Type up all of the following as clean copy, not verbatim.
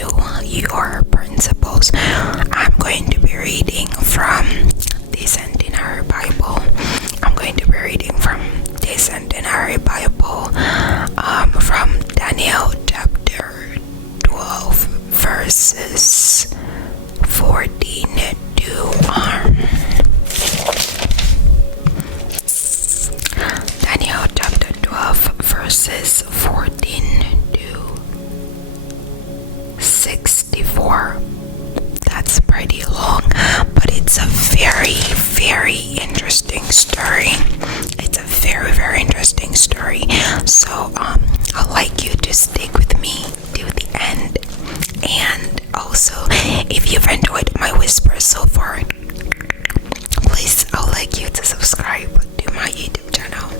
your principles. I'm going to be reading from the Centenary Bible. From Daniel chapter 12, verses 14 to Daniel chapter 12, verses 14 to 64. That's pretty long, but it's a very, very interesting story. Very interesting story. So I'd like you to stick with me to the end. And also, if you've enjoyed my whispers so far, please, I'd like you to subscribe to my YouTube channel.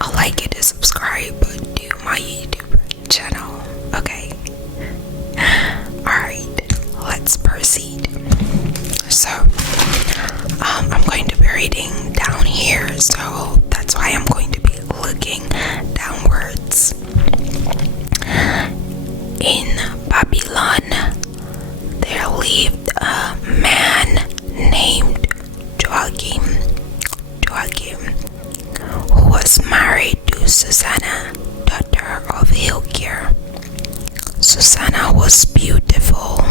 I'd like you to subscribe to my YouTube channel. Okay. Alright, let's proceed. So I'm going to be reading down here, so that's why I'm going to be looking downwards. In Babylon, there lived a man named Joachim, who was married to Susanna, daughter of Hilkiah. Susanna was beautiful.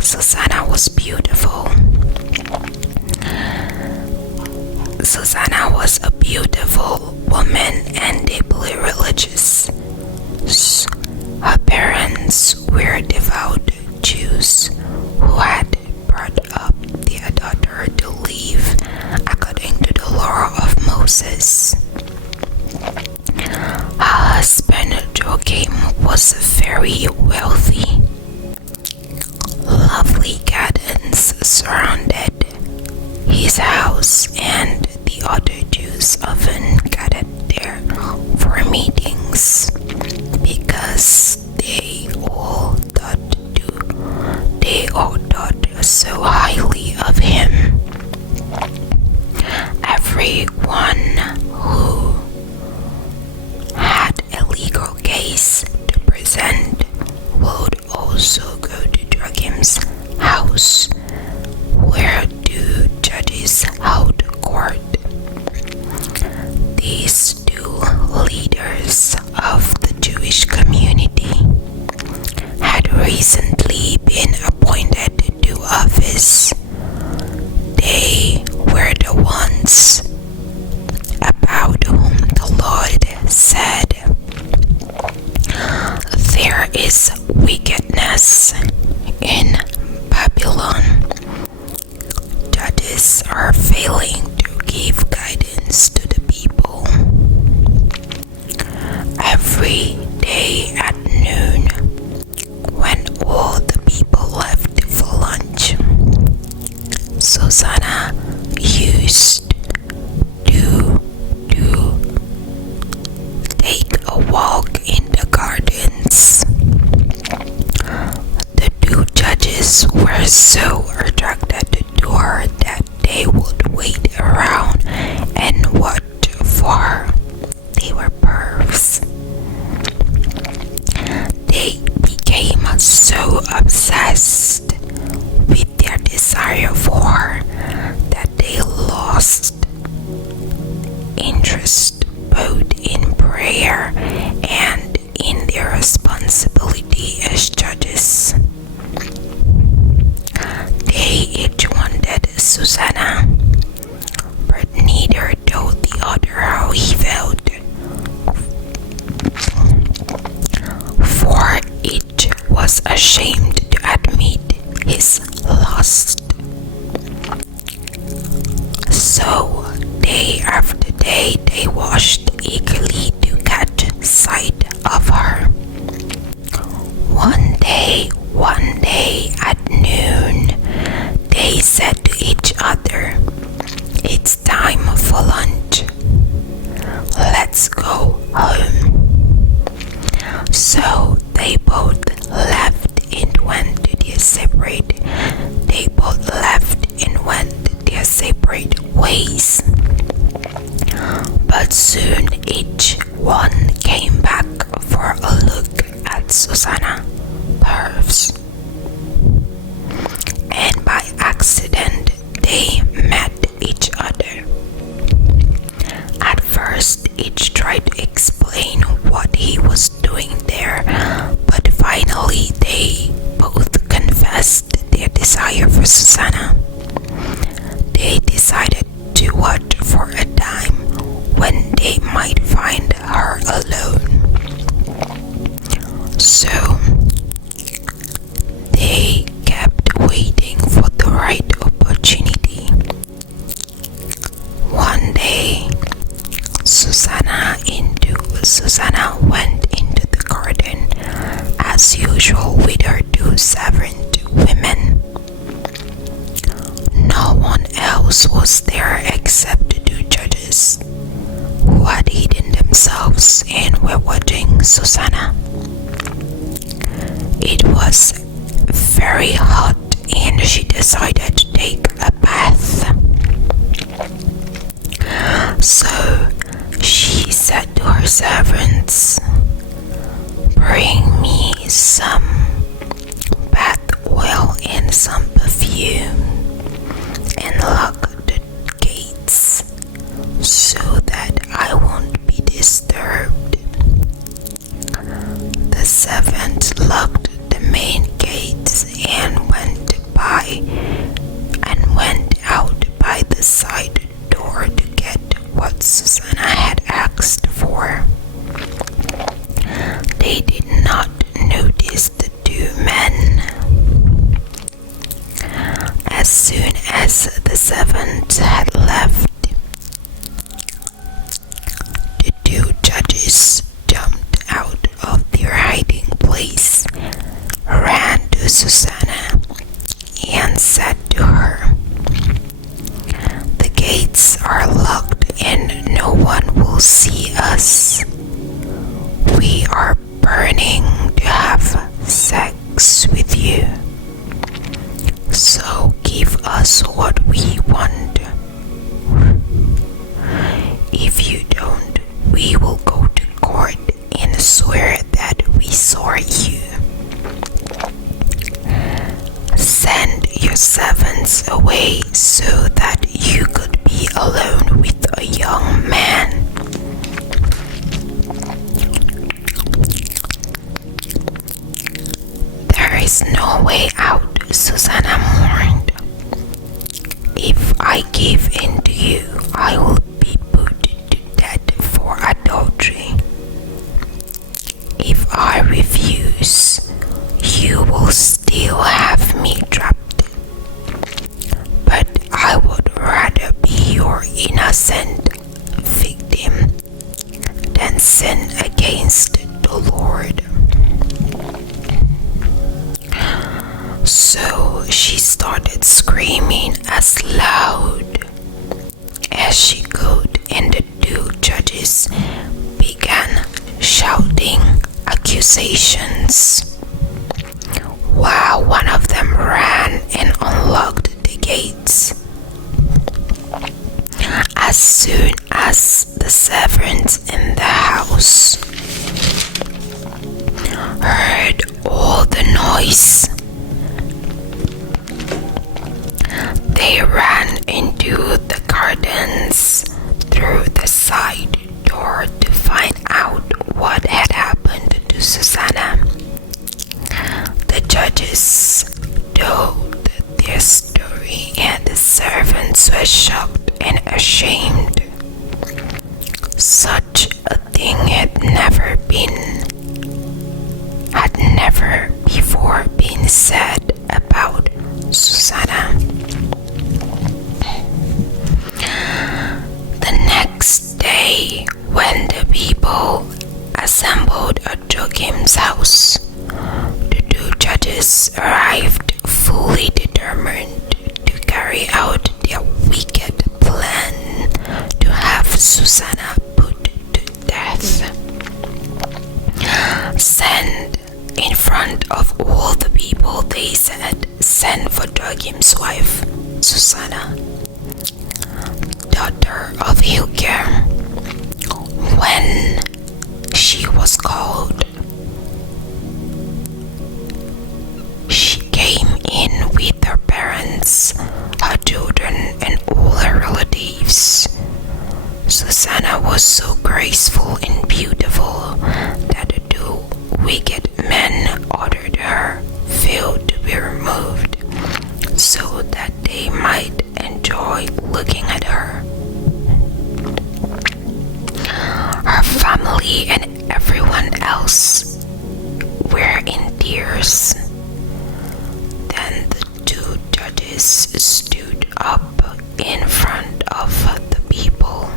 Susanna was a beautiful woman and deeply religious. Her parents were devout Jews who had brought up their daughter to live according to the law of Moses. Her husband Joachim was very wealthy. Lovely gardens surrounded his house, and the other Jews often gathered there for meetings because they all thought so highly of him. Everyone who had a legal case to present would also go to Joachim's house, where two judges held court. These two leaders of the Jewish community had recently been appointed to office. They were the ones about whom the Lord said, "There is wickedness in Babylon. Judges are failing to give guidance to the people." Every day at noon, when all the people left for lunch, Susanna used to take a walk in the gardens. The two judges were so attracted to her that they would wait around and watch for her. They were pervs. They became so obsessed with their desire for her that they lost interest both in prayer and in their responsibility as judges. They each wanted Susanna, but neither told the other how he felt, for each was ashamed to admit his lust. So day after day they watched eagerly to catch sight of her. One day at noon, they said to each other, "It's time for lunch. Let's go home." So they both left and went their separate ways. But soon each one came back for a look at Susanna, usual with her two servant women. No one else was there except the two judges, who had hidden themselves and were watching Susanna. It was very hot and she decided to take a bath. So she said to her servants, "Bring me some bath oil and some perfume, and lock the gates so that I won't be disturbed." The servant locked the main gates and went out by the side door to get what Susanna had asked for. They did not notice the two men. As soon as the servant had left, the two judges jumped out of their hiding place, ran to Susanna, and said to her, "The gates are locked and no one will see us. We are burning to have sex with you. So give us what we want. If you don't, we will go to court and swear that we saw you. Send your servants away so that you could be alone with a young man." "There is no way out," Susanna mourned. "If I give in to you, I will be put to death for adultery. If I refuse, you will still have me trapped. But I would rather be your innocent victim than sin against the Lord." So she started screaming as loud as she could, and the two judges began shouting accusations, while one of them ran and unlocked the gates. As soon as the servants in the house heard all the noise, they ran into the gardens through the side door to find out what had happened to Susanna. The judges told their story and the servants were shocked and ashamed. Such a thing had never before been said about Susanna. The next day, when the people assembled at Joachim's house, the two judges arrived fully determined to carry out their wicked plan to have Susanna put to death. "Send in front of all the people," they said. "Send for Joachim's wife, Susanna, daughter of Hilker." When she was called, she came in with her parents, her children, and all her relatives. Susanna was so graceful and beautiful that the two wicked men ordered her veil to be removed so that they might enjoy looking at her. Her family and everyone else were in tears. Then the two judges stood up in front of the people,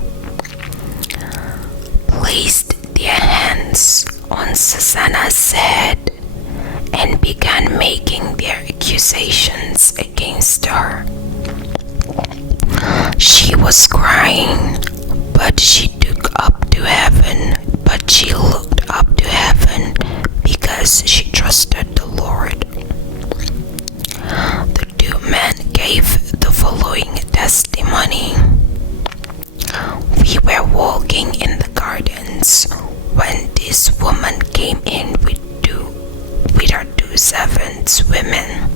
placed their hands on Susanna's head, and began making their accusations against her. She was crying, but she looked up to heaven because she trusted the Lord. The two men gave the following testimony. We were walking in the gardens when this woman came in with her two servants women.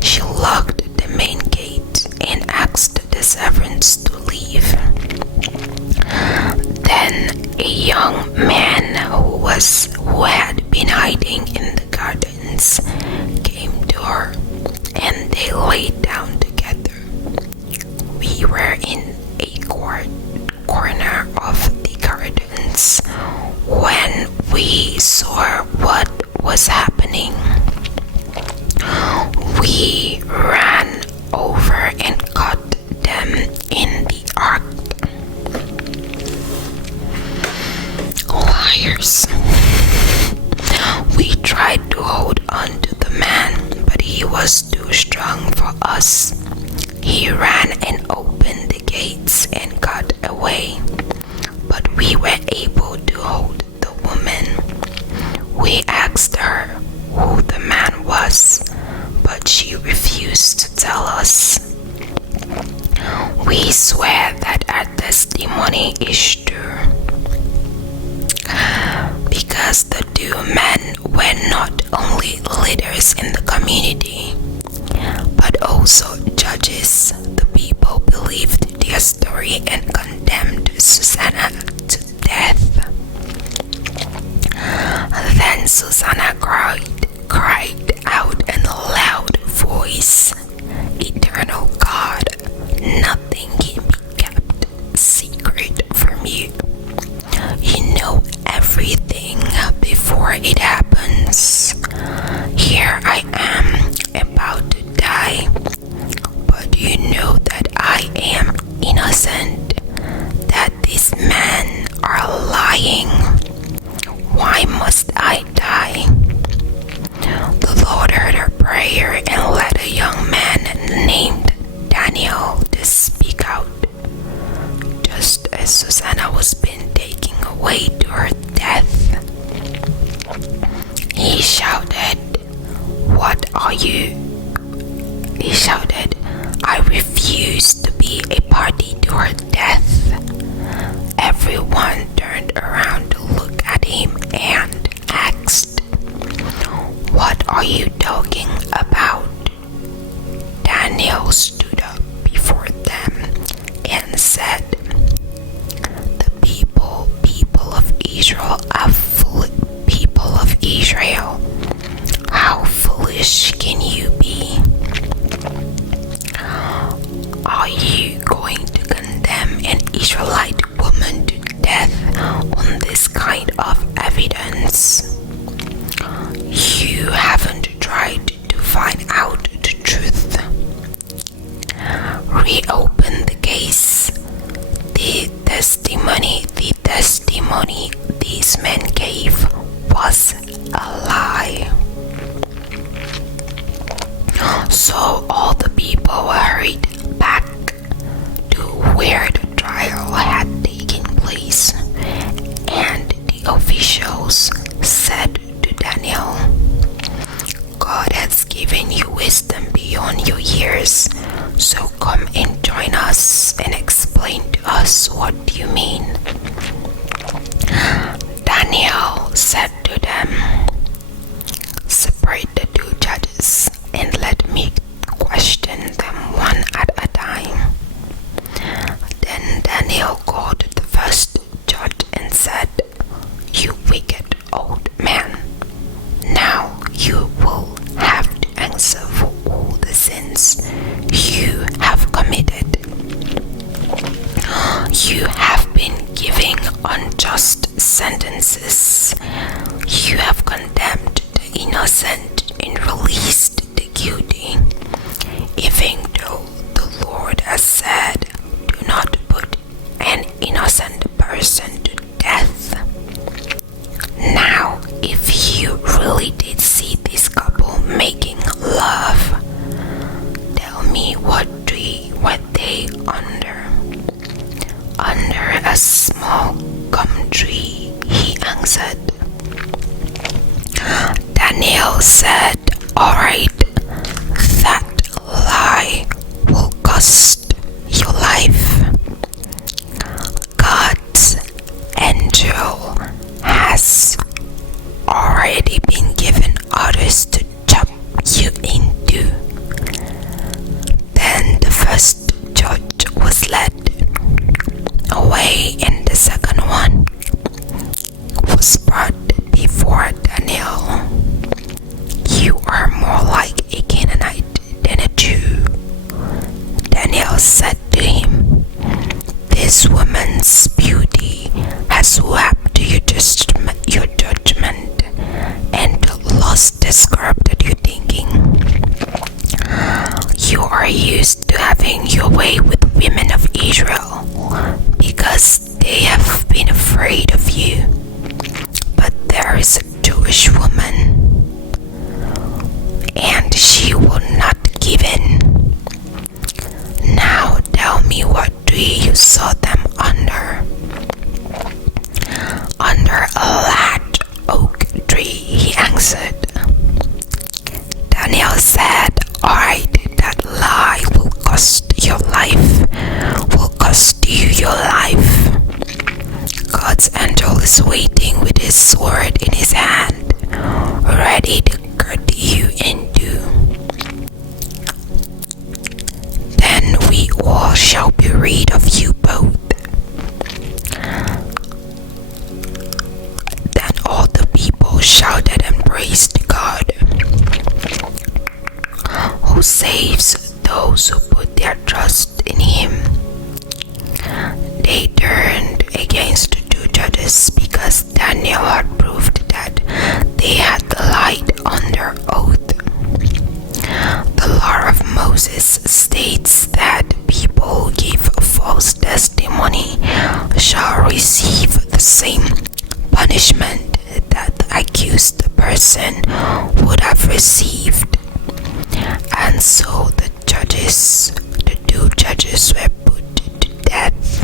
She locked the main gate and asked the servants to leave. Then a young man who had been hiding in the gardens came to her, and they lay down together. We were in a corner of the gardens when we saw what was happening. We ran over and caught them in the act. Liars. We tried to hold on to the man, but he was too strong for us. He ran and opened the gates and got away, but we were able to hold the woman. We asked her who the man was, but she refused to tell us. We swear that our testimony is true, because the two men were not only leaders in the community, but also judges. The people believed their story and condemned Susanna to death. Then Susanna cried out in a loud voice, "Eternal God, nothing can be kept secret from you. You know everything before it happens. Here I am about to die, but you know that I am innocent, that these men are lying. Why must I die?" The Lord heard her prayer and led a young man named Daniel to speak out. Just as Susanna was being taken away to her death, he shouted, "What are you?" He shouted, "I refuse to be a party to her death." Everyone turned around to look at him and asked, "What are you talking about?" Daniel stood up before them and said, "The people of Israel how foolish can you be? Are you going to condemn an Israelite woman to death on this kind of evidence? You haven't tried to find out the truth. Reopen the case. The testimony these men gave was a lie." So all the people hurried back to where the trial had taken place, and the officials said to Daniel, "God has given you wisdom beyond your years, so come and join us and explain to us what you mean." Daniel said to them, "Separate the two judges and let me question them one at a time." Then Daniel called the first judge and said, "You wicked old man, now you will have to answer for all the sins you have committed. You have been giving unjust sentences. You have making love. Tell me what tree were they under? Under a small gum tree, he answered. Daniel said, alright, that lie will cost your life. God's angel has already been given orders to chop you into. Then the first judge was led away, and the second one was brought before Daniel. You are more like a Canaanite than a Jew. Daniel said to him, this woman's beauty has swept your judgment and lost the scarf that you're thinking. You are used to having your way with women of Israel because they have been afraid of you. But there is a Jewish woman, and she will not give in. Now tell me what tree you saw them under. Under a large oak tree, he answered. Daniel said, alright, that lie will cost your life, will cost you your life. God's angel is waiting with his sword in his hand, ready to cut you in two. Then we all shall be rid of you both. Then all the people shouted and praised God, who saves those who put their trust in him. They turned against the two judges because Daniel had proved that they had lied under oath. The law of Moses states that people who give false testimony shall receive the same punishment that the accused person would have received. And so the two judges were put to death,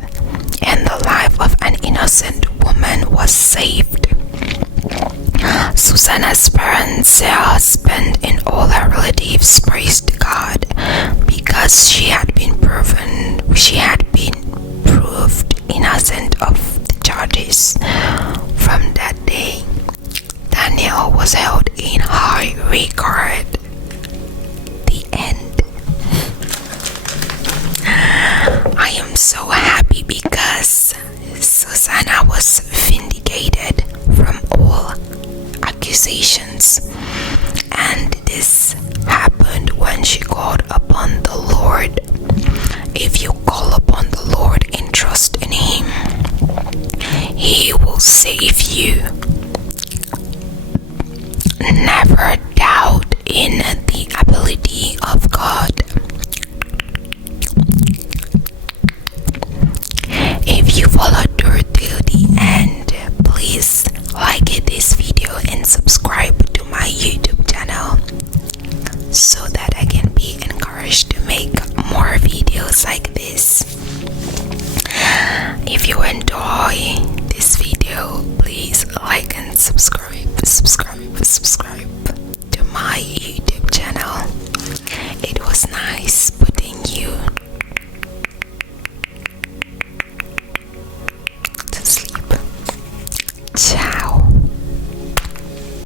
and the life of an innocent woman was saved. Susanna's parents, her husband, and all her relatives praised God because she had been proved innocent of the charges. From that day, Daniel was held in high regard. The end. I am so happy because Susanna was vindicated from all accusations, and this happened when she called upon the Lord. If you call upon the Lord and trust in him, he will save